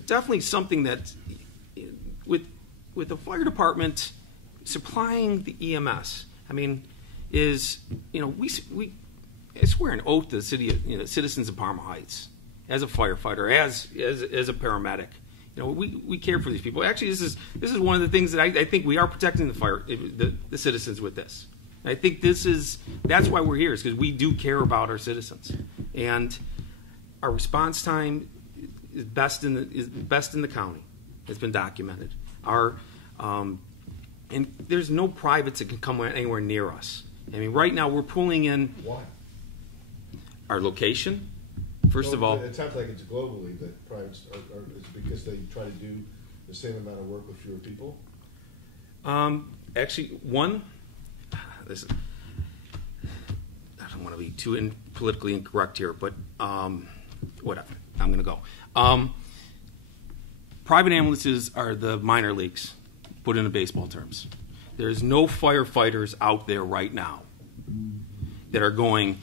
definitely something that, with the fire department supplying the EMS. I mean, I swear an oath to the citizens of Parma Heights as a firefighter, as a paramedic. We care for these people. Actually, this is one of the things that I think we are protecting the citizens with this. I think that's why we're here, is because we do care about our citizens, and our response time is best in the county. It's been documented. And there's no privates that can come anywhere near us. I mean, right now we're pulling in Why? our location. First of all, it sounds like it's globally that privates are it's because they try to do the same amount of work with fewer people. actually, this, I don't want to be too politically incorrect here, but whatever. I'm going to go. Private ambulances are the minor leagues, put into baseball terms. There's no firefighters out there right now that are going,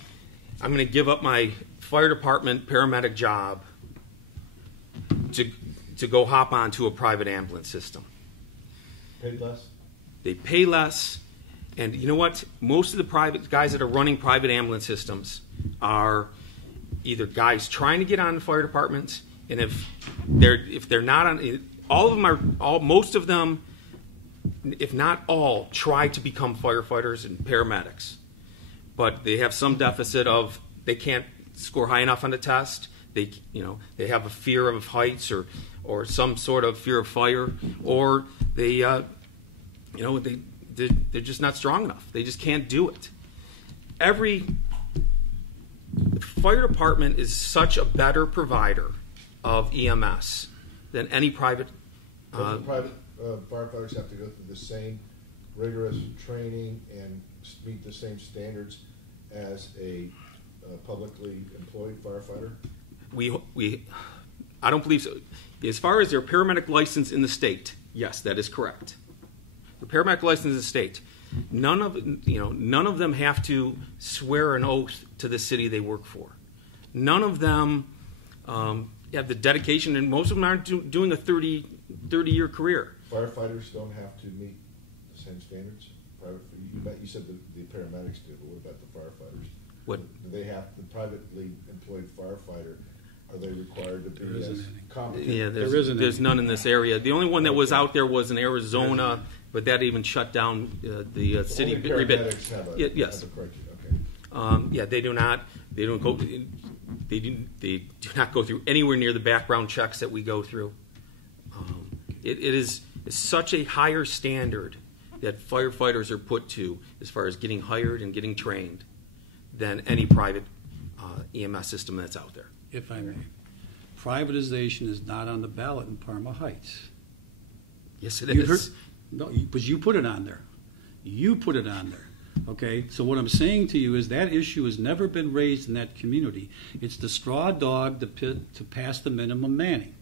I'm going to give up my fire department paramedic job to go hop onto a private ambulance system. Paid less? They pay less. And you know what? Most of the private guys that are running private ambulance systems are either guys trying to get on the fire departments, and if they're not on, most of them, if not all, try to become firefighters and paramedics, but they have some deficit of they can't score high enough on the test. They have a fear of heights or some sort of fear of fire, or they're just not strong enough. They just can't do it. The fire department is such a better provider of EMS than any private. Don't the private firefighters have to go through the same rigorous training and meet the same standards as a publicly employed firefighter? I don't believe so. As far as their paramedic license in the state, yes, that is correct. The paramedic license in the state, none of them have to swear an oath to the city they work for. None of them have the dedication, and most of them aren't doing a 30-year career. Firefighters don't have to meet the same standards? You said the paramedics do, but what about the firefighters? What? Do they have, the privately employed firefighter, are they required to be as competent? Yeah, there's none in this area. The only one that was out there was in Arizona, but that even shut down the city. Only paramedics have a, yes. have a criteria. Okay. They do not. They don't go. They do not go through anywhere near the background checks that we go through. It is such a higher standard that firefighters are put to as far as getting hired and getting trained than any private EMS system that's out there. If I may, privatization is not on the ballot in Parma Heights. Yes, it is. No, but you put it on there. You put it on there. Okay, so what I'm saying to you is that issue has never been raised in that community. It's the straw dog to pass the minimum manning.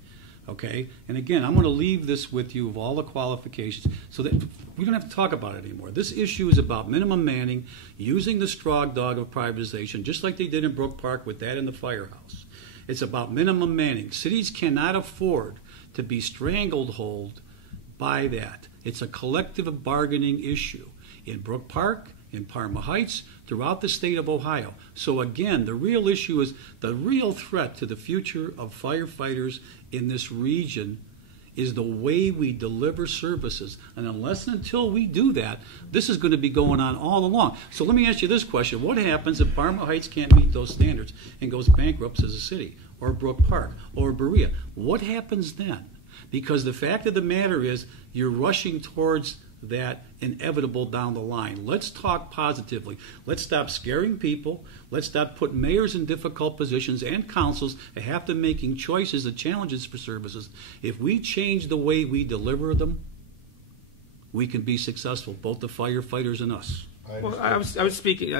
Okay, and again, I'm going to leave this with you of all the qualifications so that we don't have to talk about it anymore. This issue is about minimum manning, using the straw dog of privatization, just like they did in Brook Park with that in the firehouse. It's about minimum manning. Cities cannot afford to be stranglehold by that. It's a collective bargaining issue in Brook Park, in Parma Heights, throughout the state of Ohio. So again, the real issue is the real threat to the future of firefighters in this region is the way we deliver services. And unless and until we do that, this is going to be going on all along. So let me ask you this question. What happens if Parma Heights can't meet those standards and goes bankrupt as a city, or Brook Park, or Berea? What happens then? Because the fact of the matter is you're rushing towards that inevitable down the line. Let's talk positively. Let's stop scaring people. Let's stop putting mayors in difficult positions and councils that have to making choices and challenges for services. If we change the way we deliver them, we can be successful, both the firefighters and us. Well, I was speaking.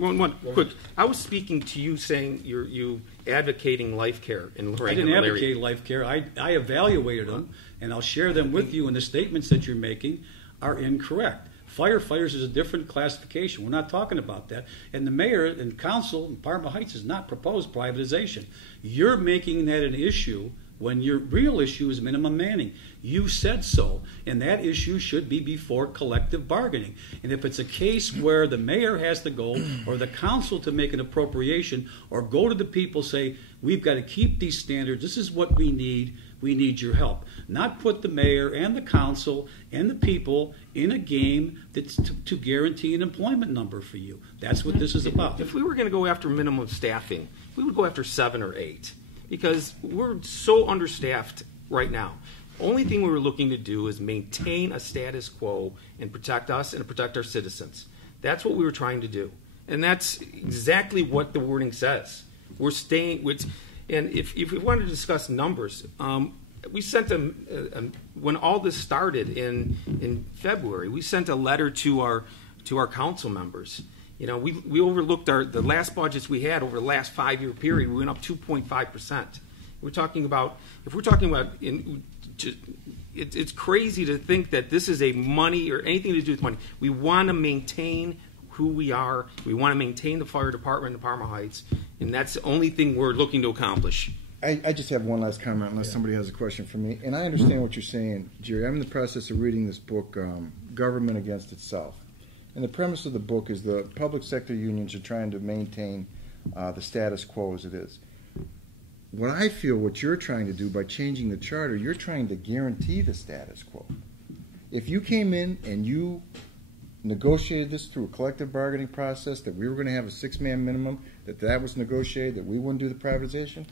One quick. I was speaking to you, saying you advocating life care in I didn't advocate life care. I evaluated them, and I'll share them with you. And the statements that you're making are incorrect. Firefighters is a different classification. We're not talking about that. And the mayor and council in Parma Heights has not proposed privatization. You're making that an issue when your real issue is minimum manning. You said so, and that issue should be before collective bargaining. And if it's a case where the mayor has to go, or the council to make an appropriation, or go to the people, say, we've got to keep these standards, this is what we need your help. Not put the mayor and the council and the people in a game that's to guarantee an employment number for you. That's what this is about. If we were going to go after minimum staffing, we would go after 7 or 8, because we're so understaffed right now. Only thing we were looking to do is maintain a status quo and protect us and protect our citizens. That's what we were trying to do. And that's exactly what the wording says. We're staying with, and if we wanted to discuss numbers, we sent when all this started in February, we sent a letter to our council members. You know, we overlooked the last budgets we had over the last 5-year period. We went up 2.5%. We're talking about, it's crazy to think that this is a money or anything to do with money. We want to maintain who we are. We want to maintain the fire department in Parma Heights, and that's the only thing we're looking to accomplish. I just have one last comment, unless somebody has a question for me. And I understand what you're saying, Jerry. I'm in the process of reading this book, Government Against Itself. And the premise of the book is the public sector unions are trying to maintain the status quo as it is. What I feel what you're trying to do by changing the charter, you're trying to guarantee the status quo. If you came in and you negotiated this through a collective bargaining process, that we were going to have a 6-man minimum, that was negotiated, that we wouldn't do the privatization,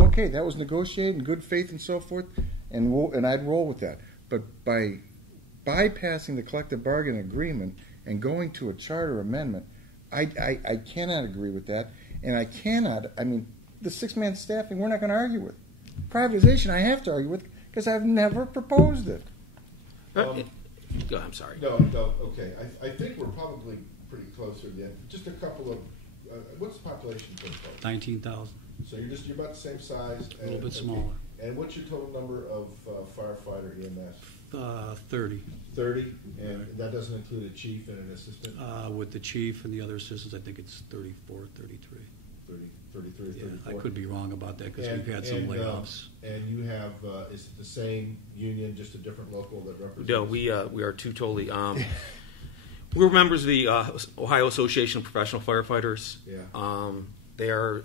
okay, that was negotiated in good faith and so forth, and I'd roll with that. But by bypassing the collective bargaining agreement and going to a charter amendment, I cannot agree with that, and the 6-man staffing, we're not going to argue with. Privatization, I have to argue with because I've never proposed it. Go ahead, I'm sorry. No, okay. I think we're probably pretty close to the end. Just a couple of, what's the population for the folks? 19,000. So you're about the same size. A little bit smaller. And what's your total number of firefighter EMS? 30. 30, and that doesn't include a chief and an assistant? With the chief and the other assistants, I think it's 34, 33. 33, Yeah, 34. I could be wrong about that because we've had some layoffs. And you have, is it the same union, just a different local that represents? No, we are two totally. We're members of the Ohio Association of Professional Firefighters. Yeah. They are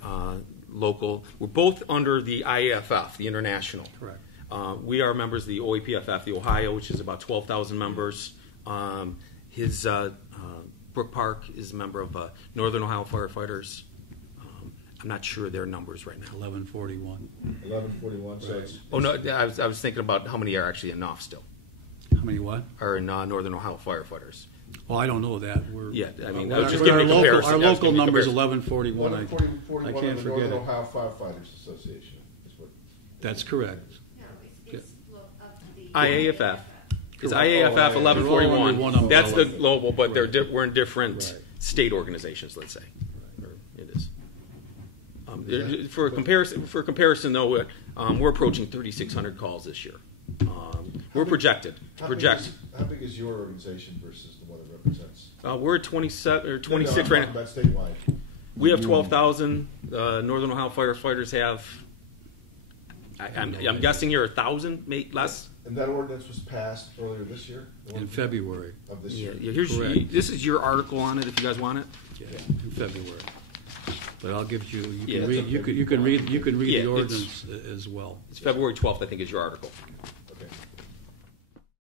local. We're both under the IAFF, the international. Correct. We are members of the OAPFF, the Ohio, which is about 12,000 members. Brook Park is a member of Northern Ohio Firefighters. I'm not sure their numbers right now. 1141. 1141. So Right. it's, Oh no, I was thinking about how many are actually in NOF still, How many what? are in Northern Ohio Firefighters. Well, I don't know that. Yeah, I mean, I Our was just giving a comparison. Our I was local giving a number is comparison. 1141. I 1141 can't of the forget Northern it. Ohio Firefighters Association is what. That's correct. No, it's up to the IAFF. It's Correct. IAFF Oh, yeah. 1141. They're all under one That's the umbrella. global, but Right. we're in different Right. state organizations, let's say. Or it is. Yeah. For comparison, though, we're approaching 3,600 calls this year. We're projected. How big is your organization versus the one it represents? We're at 27 or 26 No, right I'm now. talking about statewide. We have 12,000. Northern Ohio firefighters have. I'm guessing you're 1,000, maybe less. And that ordinance was passed earlier this year? In February. Of this Yeah, year? Correct. this is your article on it if you guys want it. Yeah, in February. But I'll give you. Yeah, You can read Yeah, the it's- ordinance as well. It's February 12th, I think, is your article.